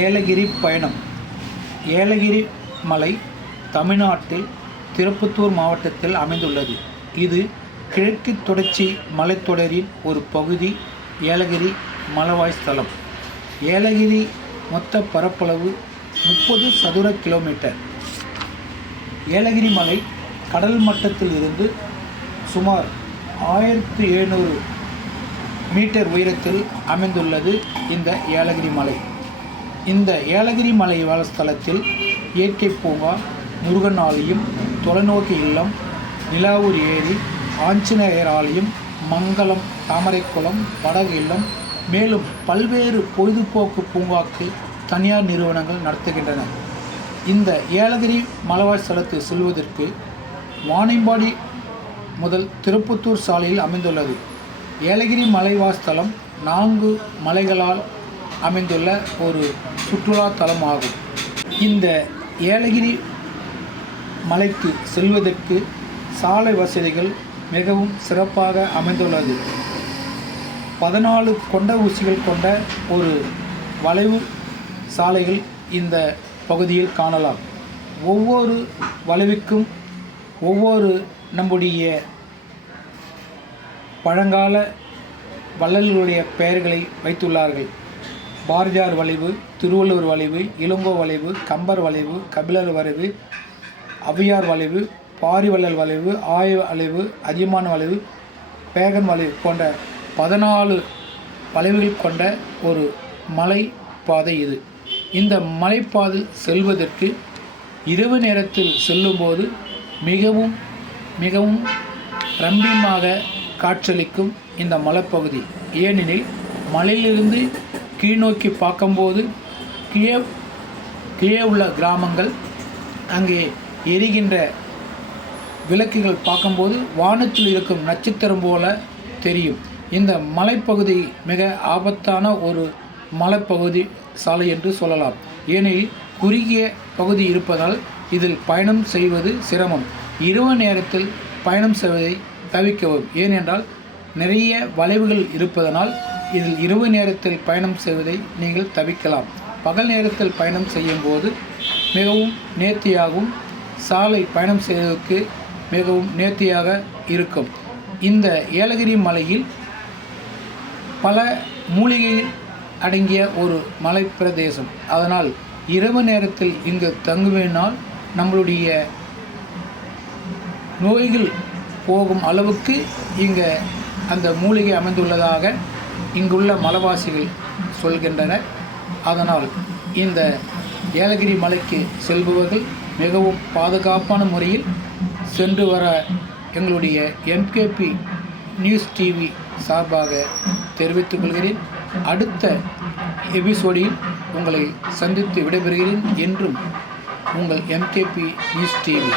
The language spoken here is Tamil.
ஏலகிரி பயணம். ஏலகிரி மலை தமிழ்நாட்டில் திருப்பத்தூர் மாவட்டத்தில் அமைந்துள்ளது. இது கிழக்கு தொடர்ச்சி மலைத்தொடரின் ஒரு பகுதி. ஏலகிரி மலைவாழ் ஸ்தலம். ஏலகிரி மொத்த பரப்பளவு 30 சதுர கிலோமீட்டர். ஏலகிரி மலை கடல் மட்டத்தில் இருந்து சுமார் 1700 மீட்டர் உயரத்தில் அமைந்துள்ளது இந்த ஏலகிரி மலை. இந்த ஏலகிரி மலை ஸ்தலத்தில் இயற்கை பூங்கா, முருகன் ஆலயம், தொலைநோக்கு இல்லம், நிலாவூர் ஏரி, ஆஞ்சநேயர் ஆலயம், மங்களம் தாமரைக்குளம், படகு இல்லம், மேலும் பல்வேறு பொழுதுபோக்கு பூங்காக்கள் தனியார் நிறுவனங்கள் நடத்துகின்றன. இந்த ஏலகிரி மலைவாழ் ஸ்தலத்தில் செல்வதற்கு வாணியம்பாடி முதல் திருப்பத்தூர் சாலையில் அமைந்துள்ளது. ஏலகிரி மலைவாழ் ஸ்தலம் 4 மலைகளால் அமைந்துள்ள ஒரு சுற்றுலா தலம் ஆகும். இந்த ஏலகிரி மலைக்கு செல்வதற்கு சாலை வசதிகள் மிகவும் சிறப்பாக அமைந்துள்ளது. 14 கொண்ட ஊசிகள் கொண்ட ஒரு வளைவு சாலைகள் இந்த பகுதியில் காணலாம். ஒவ்வொரு வளைவுக்கும் ஒவ்வொரு நம்முடைய பழங்கால வள்ளல்களுடைய பெயர்களை வைத்துள்ளார்கள். பாரதியார் வளைவு, திருவள்ளுவர் வளைவு, இளங்கோ வளைவு, கம்பர் வளைவு, கபிலர் வளைவு, ஔவையார் வளைவு, பாரிவள்ளல் வளைவு, ஆய வளைவு, அதியமான் வளைவு, பேகன் வளைவு போன்ற 14 வளைவுகள் கொண்ட ஒரு மலை பாதை இது. இந்த மலைப்பாதை செல்வதற்கு இரவு நேரத்தில் செல்லும்போது மிகவும் மிகவும் ரம்மியமாக காட்சியளிக்கும் இந்த மலைப்பகுதி. ஏனெனில் மலையிலிருந்து கீழ்நோக்கி பார்க்கும்போது கீழே உள்ள கிராமங்கள், அங்கே எரிகின்ற விளக்குகள் பார்க்கும்போது வானத்தில் இருக்கும் நட்சத்திரம் போல தெரியும். இந்த மலைப்பகுதி மிக ஆபத்தான ஒரு மலைப்பகுதி சாலை என்று சொல்லலாம். ஏனெனில் குறுகிய பகுதி இருப்பதால் இதில் பயணம் செய்வது சிரமம். இரவு நேரத்தில் பயணம் செய்வதை தவிர்க்கவும். ஏனென்றால் நிறைய வளைவுகள் இருப்பதனால் இதில் இரவு நேரத்தில் பயணம் செய்வதை நீங்கள் தவிர்க்கலாம். பகல் நேரத்தில் பயணம் செய்யும் போது மிகவும் நேர்த்தியாகவும் சாலை பயணம் செய்வதற்கு மிகவும் நேர்த்தியாக இருக்கும். இந்த ஏலகிரி மலையில் பல மூலிகைகள் அடங்கிய ஒரு மலை பிரதேசம். அதனால் இரவு நேரத்தில் இங்கு தங்குவதனால் நம்மளுடைய நோய்கள் போகும் அளவுக்கு இங்கே அந்த மூலிகை அமைந்துள்ளதாக இங்குள்ள மலைவாசிகள் சொல்கின்றனர். அதனால் இந்த ஏலகிரி மலைக்கு செல்பவர்கள் மிகவும் பாதுகாப்பான முறையில் சென்று வர எங்களுடைய எம்கேபி நியூஸ் டிவி சார்பாக தெரிவித்துக் கொள்கிறேன். அடுத்த எபிசோடில் உங்களை சந்தித்து விடைபெறுகிறேன். என்றும் உங்கள் எம்கேபி நியூஸ் டிவி.